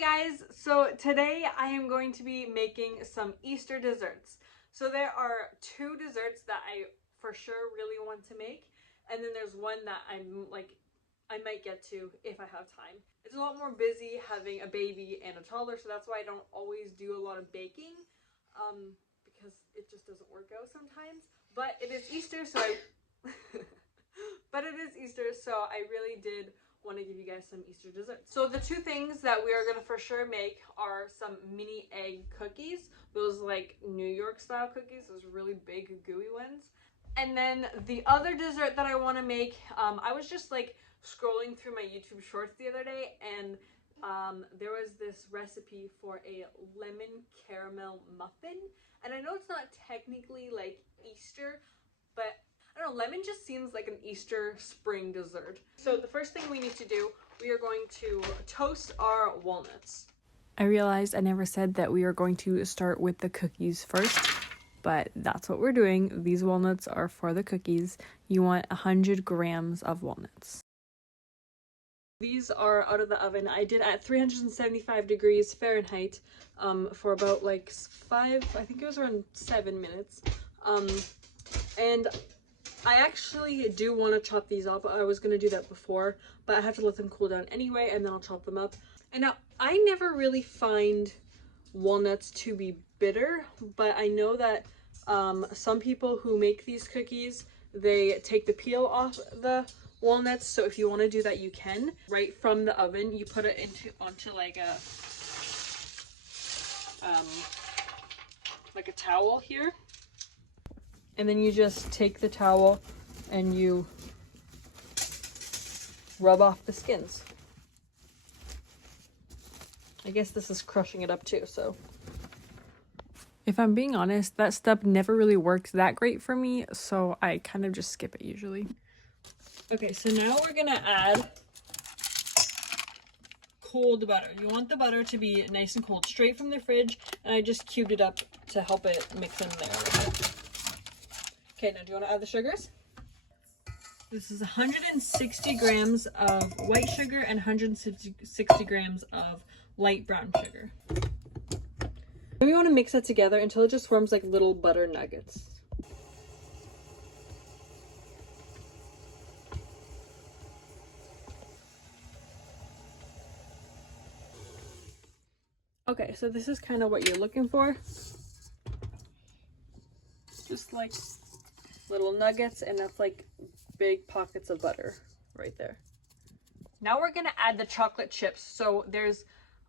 Guys, so today I am going to be making some Easter desserts. So there are two desserts that I for sure really want to make, and then there's one that I might get to if I have time. It's a lot more busy having a baby and a toddler, so that's why I don't always do a lot of baking, because it just doesn't work out sometimes. But it is Easter, so I really did want to give you guys some Easter desserts. So the two things that we are going to for sure make are some mini egg cookies. Those like New York style cookies, those really big gooey ones. And then the other dessert that I want to make, I was just like scrolling through my YouTube shorts the other day, and there was this recipe for a lemon caramel muffin. And I know it's not technically like Easter, but I don't know, lemon just seems like an Easter spring dessert. So the first thing we need to do, we are going to toast our walnuts. I realized I never said that we are going to start with the cookies first, but that's what we're doing. These walnuts are for the cookies. You want 100 grams of walnuts. These are out of the oven. I did at 375 degrees Fahrenheit for about like I think it was around 7 minutes. And I actually do want to chop these up. I was going to do that before, but I have to let them cool down anyway, and then I'll chop them up. And now, I never really find walnuts to be bitter, but I know that some people who make these cookies, they take the peel off the walnuts, so if you want to do that, you can. Right from the oven, you put it onto like a towel here. And then you just take the towel and you rub off the skins. I guess this is crushing it up too, so. If I'm being honest, that step never really works that great for me, so I kind of just skip it usually. Okay, so now we're gonna add cold butter. You want the butter to be nice and cold, straight from the fridge, and I just cubed it up to help it mix in there a little bit. Okay, now do you want to add the sugars? This is 160 grams of white sugar and 160 grams of light brown sugar. And we want to mix that together until it just forms like little butter nuggets. Okay, so this is kind of what you're looking for. Just like little nuggets, and that's like big pockets of butter right there. Now we're gonna add the chocolate chips. So there's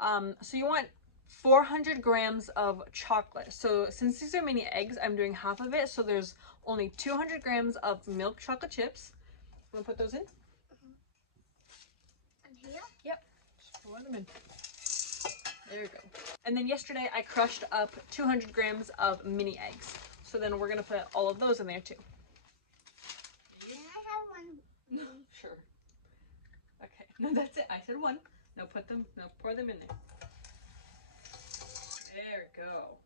so you want 400 grams of chocolate. So since these are mini eggs, I'm doing half of it, so there's only 200 grams of milk chocolate chips. You want to put those in? And here? Yep, just pour them in. There we go. And then yesterday I crushed up 200 grams of mini eggs. So then we're gonna put all of those in there too. Can I have one? Sure. Okay, no, that's it. I said one. Now pour them in there. There we go.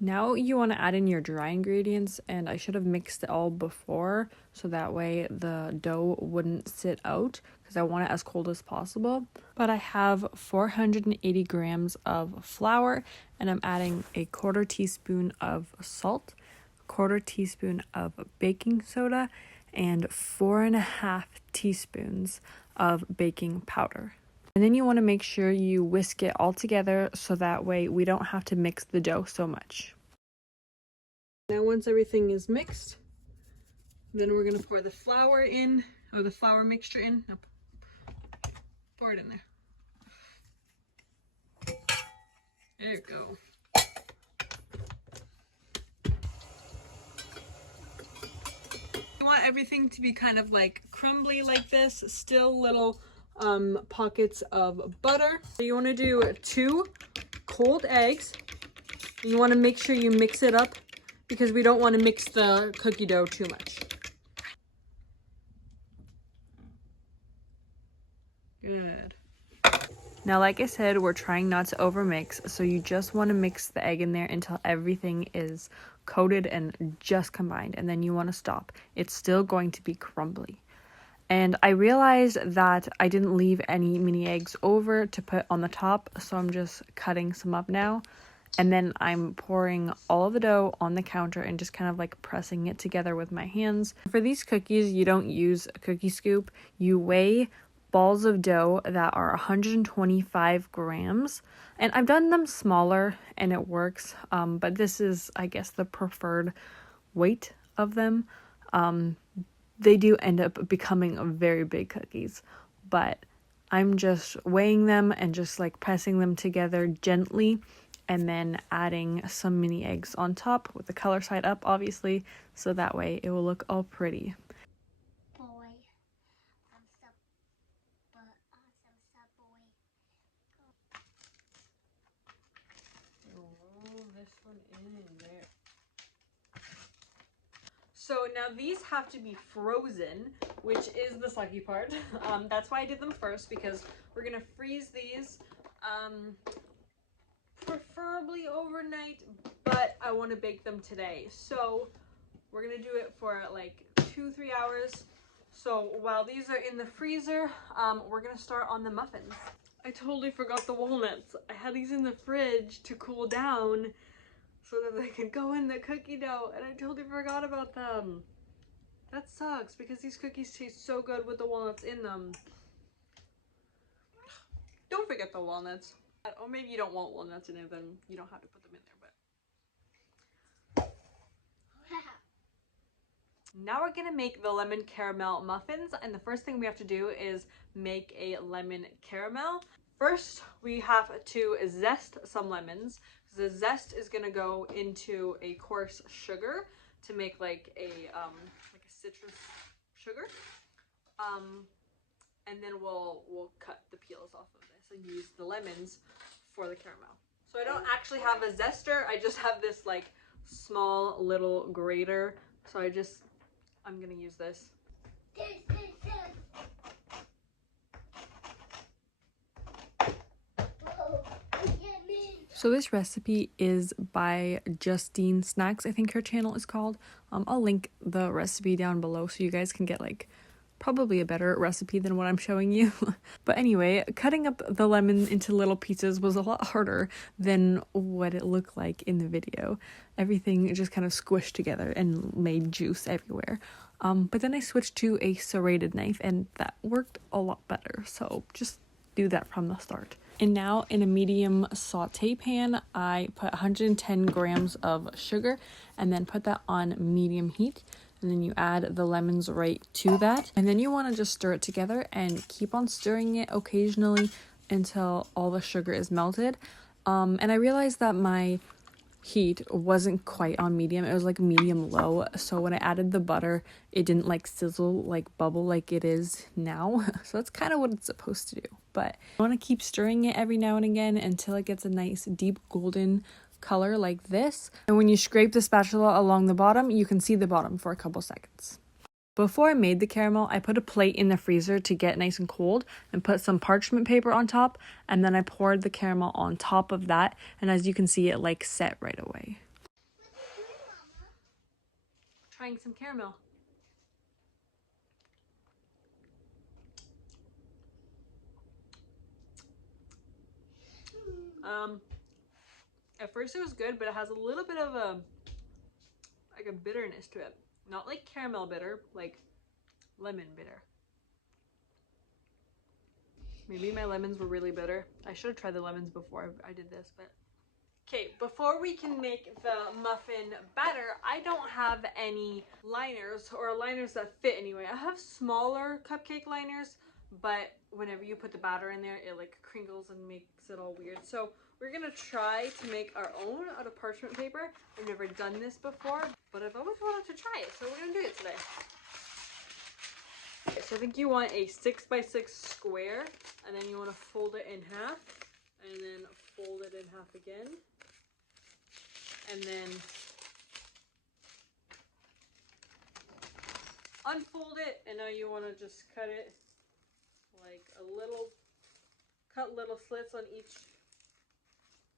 Now you want to add in your dry ingredients, and I should have mixed it all before so that way the dough wouldn't sit out, because I want it as cold as possible. But I have 480 grams of flour, and I'm adding a 1/4 teaspoon of salt, 1/4 teaspoon of baking soda, and 4.5 teaspoons of baking powder. And then you want to make sure you whisk it all together so that way we don't have to mix the dough so much. Now once everything is mixed, then we're going to pour the flour in, or the flour mixture in. Nope. Pour it in there. There you go. You want everything to be kind of like crumbly like this, still little pockets of butter. You want to do 2 cold eggs. You want to make sure you mix it up because we don't want to mix the cookie dough too much. Good. Now, like I said, we're trying not to overmix, so you just want to mix the egg in there until everything is coated and just combined, and then you want to stop. It's still going to be crumbly. And I realized that I didn't leave any mini eggs over to put on the top, so I'm just cutting some up now. And then I'm pouring all of the dough on the counter and just kind of like pressing it together with my hands. For these cookies, you don't use a cookie scoop. You weigh balls of dough that are 125 grams. And I've done them smaller and it works. But this is, I guess, the preferred weight of them. They do end up becoming very big cookies. But I'm just weighing them and just like pressing them together gently. And then adding some mini eggs on top with the color side up, obviously, so that way it will look all pretty. Boy, I'm so boy. Roll this one in there. So now these have to be frozen, which is the sucky part. That's why I did them first, because we're gonna freeze these. Preferably overnight, but I want to bake them today, so we're gonna do it for like 2-3 hours. So while these are in the freezer, we're gonna start on the muffins. I totally forgot the walnuts. I had these in the fridge to cool down so that they could go in the cookie dough, and I totally forgot about them. That sucks, because these cookies taste so good with the walnuts in them. Don't forget the walnuts. Or maybe you don't want walnuts in it, then you don't have to put them in there. But now we're gonna make the lemon caramel muffins, and the first thing we have to do is make a lemon caramel. First, we have to zest some lemons. The zest is gonna go into a coarse sugar to make like a citrus sugar. And then we'll cut the peels off of this and use the lemons for the caramel. So I don't actually have a zester, I just have this like small little grater. So I'm gonna use this. So this recipe is by Justine Snacks, I think her channel is called. I'll link the recipe down below so you guys can get like probably a better recipe than what I'm showing you. But anyway, cutting up the lemon into little pieces was a lot harder than what it looked like in the video. Everything just kind of squished together and made juice everywhere. But then I switched to a serrated knife and that worked a lot better. So just do that from the start. And now in a medium saute pan, I put 110 grams of sugar and then put that on medium heat. And then you add the lemons right to that. And then you want to just stir it together and keep on stirring it occasionally until all the sugar is melted. And I realized that my heat wasn't quite on medium. It was like medium low. So when I added the butter, it didn't like sizzle, like bubble like it is now. So that's kind of what it's supposed to do. But I want to keep stirring it every now and again until it gets a nice deep golden color like this. And when you scrape the spatula along the bottom, you can see the bottom for a couple seconds. Before I made the caramel, I put a plate in the freezer to get nice and cold and put some parchment paper on top, and then I poured the caramel on top of that, and as you can see, it like set right away. Trying some caramel. At first it was good, but it has a little bit of a bitterness to it. Not like caramel bitter, like lemon bitter. Maybe my lemons were really bitter. I should have tried the lemons before I did this, but okay, before we can make the muffin batter, I don't have any liners or liners that fit anyway. I have smaller cupcake liners, but whenever you put the batter in there, it like crinkles and makes it all weird. So we're gonna try to make our own out of parchment paper. I've never done this before, but I've always wanted to try it, so we're gonna do it today. Okay, so I think you want a 6x6 square, and then you want to fold it in half, and then fold it in half again, and then unfold it, and now you want to just cut it like cut little slits on each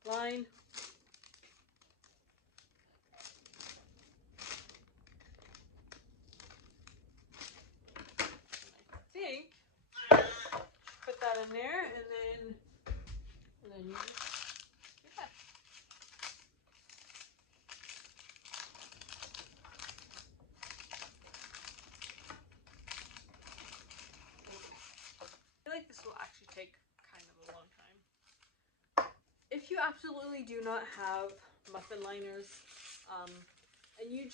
line. that in there, and then you just, yeah. I feel like this will actually take kind of a long time. If you absolutely do not have muffin liners, and you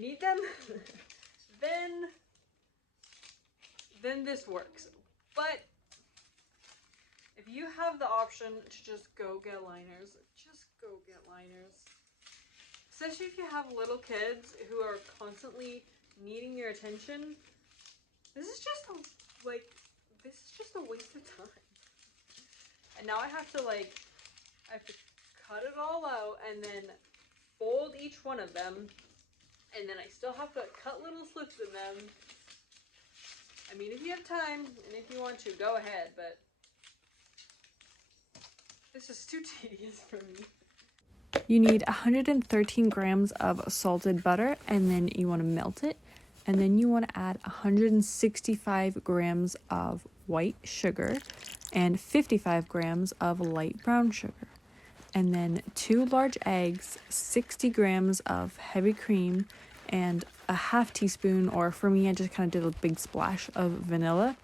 need them, then this works. But if you have the option to just go get liners, just go get liners. Especially if you have little kids who are constantly needing your attention. This is just a waste of time. And now I have to cut it all out and then fold each one of them, and then I still have to cut little slits in them. I mean, if you have time and if you want to, go ahead, but this is too tedious for me. You need 113 grams of salted butter, and then you want to melt it. And then you want to add 165 grams of white sugar and 55 grams of light brown sugar. And then 2 large eggs, 60 grams of heavy cream, and a half teaspoon, or for me, I just kind of did a big splash of vanilla.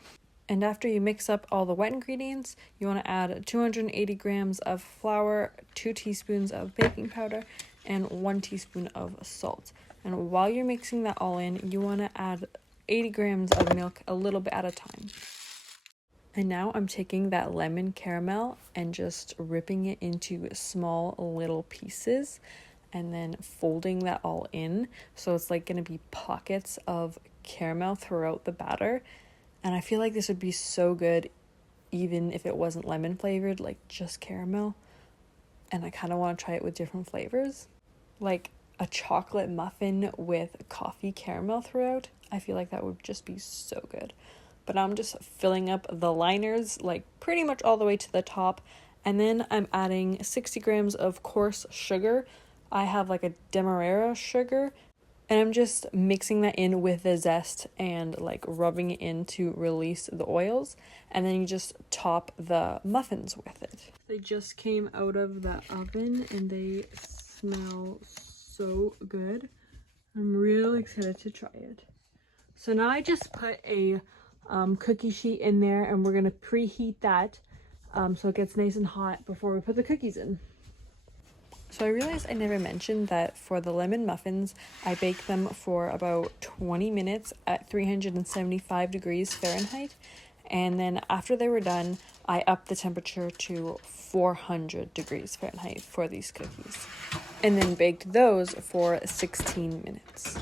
And after you mix up all the wet ingredients, you want to add 280 grams of flour, 2 teaspoons of baking powder, and 1 teaspoon of salt. And while you're mixing that all in, you want to add 80 grams of milk a little bit at a time. And now I'm taking that lemon caramel and just ripping it into small little pieces and then folding that all in. So it's like going to be pockets of caramel throughout the batter. And I feel like this would be so good even if it wasn't lemon flavored, like just caramel. And I kind of want to try it with different flavors. Like a chocolate muffin with coffee caramel throughout. I feel like that would just be so good. But I'm just filling up the liners like pretty much all the way to the top. And then I'm adding 60 grams of coarse sugar. I have like a demerara sugar. And I'm just mixing that in with the zest and like rubbing it in to release the oils. And then you just top the muffins with it. They just came out of the oven and they smell so good. I'm really excited to try it. So now I just put a cookie sheet in there, and we're going to preheat that so it gets nice and hot before we put the cookies in. So I realized I never mentioned that for the lemon muffins, I baked them for about 20 minutes at 375 degrees Fahrenheit. And then after they were done, I upped the temperature to 400 degrees Fahrenheit for these cookies. And then baked those for 16 minutes.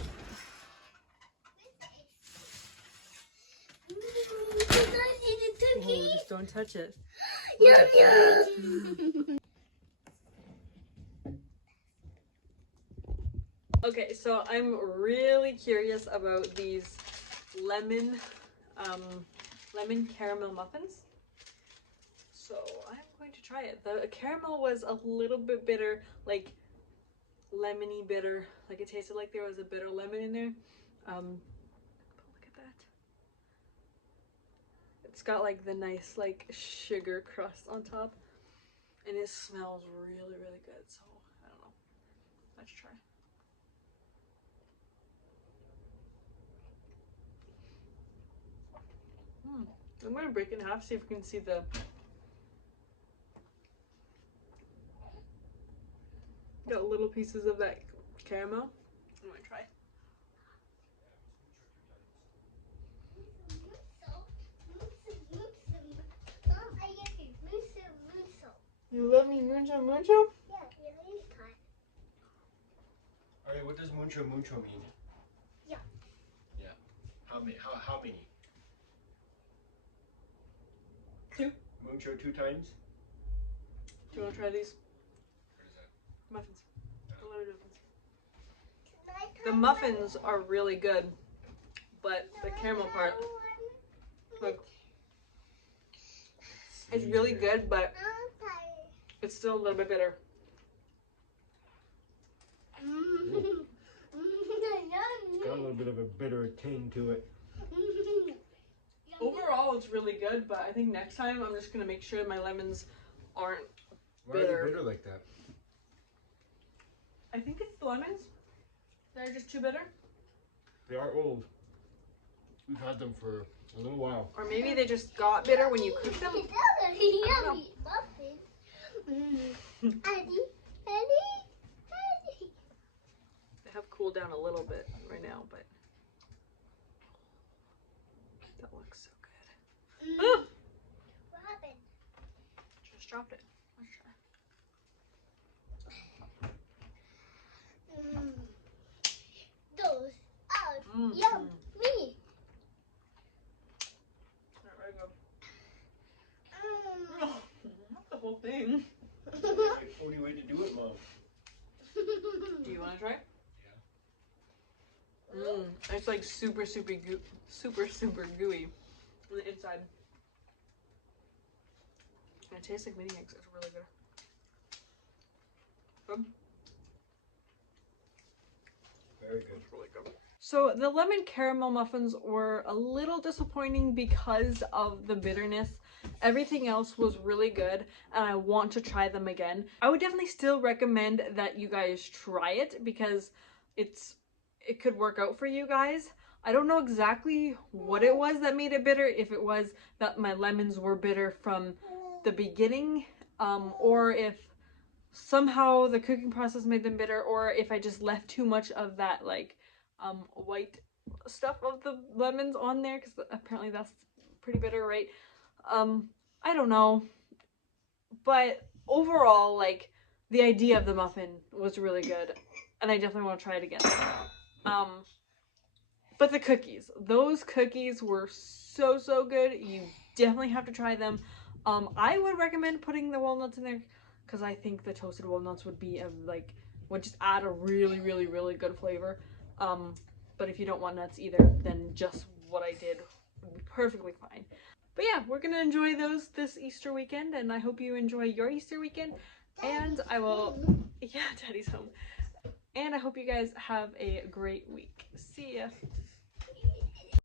Oh, just don't touch it. Yum, yum. Okay, so I'm really curious about these lemon caramel muffins. So I'm going to try it. The caramel was a little bit bitter, like lemony bitter. Like it tasted like there was a bitter lemon in there. Look at that. It's got like the nice like sugar crust on top, and it smells really, really good. So I don't know. Let's try. I'm gonna break it in half, see if we can see the got little pieces of that caramel. I'm gonna try. You love me mucho mucho? Yeah, this time. Alright, what does mucho mucho mean? Yeah. Yeah. How many? How many? 2. Mucho 2 times? Do you want to try these What is that? muffins? The lemon muffins. The muffins are really good, but the caramel part, look, it's really good, but it's still a little bit bitter. It's got a little bit of a bitter tang to it. Overall, it's really good, but I think next time I'm just gonna make sure my lemons aren't Why are bitter. they bitter like that? I think it's the lemons. They're just too bitter. They are old. We've had them for a little while. Or maybe they just got bitter when you cooked them. Yummy muffins. Eddie. They have cooled down a little bit right now, but that looks so good. Ah! What happened? Just dropped it. Let's try. Those are Mm. yummy. There we go. Not the whole thing. That's the only way to do it, Mom. Do you want to try? Yeah. It's like super gooey on the inside. And it tastes like mini eggs. It's really good. Good. Very good. It's really good. So the lemon caramel muffins were a little disappointing because of the bitterness. Everything else was really good and I want to try them again. I would definitely still recommend that you guys try it because it could work out for you guys. I don't know exactly what it was that made it bitter, if it was that my lemons were bitter from the beginning, or if somehow the cooking process made them bitter, or if I just left too much of that like white stuff of the lemons on there, because apparently that's pretty bitter, right? I don't know, but overall, like, the idea of the muffin was really good and I definitely want to try it again. But the cookies, those cookies were so good. You definitely have to try them. I would recommend putting the walnuts in there because I think the toasted walnuts would be would just add a really good flavor. But if you don't want nuts either, then just what I did would be perfectly fine. But yeah, we're gonna enjoy those this Easter weekend, and I hope you enjoy your Easter weekend. And I will, yeah, Daddy's home. And I hope you guys have a great week. See ya.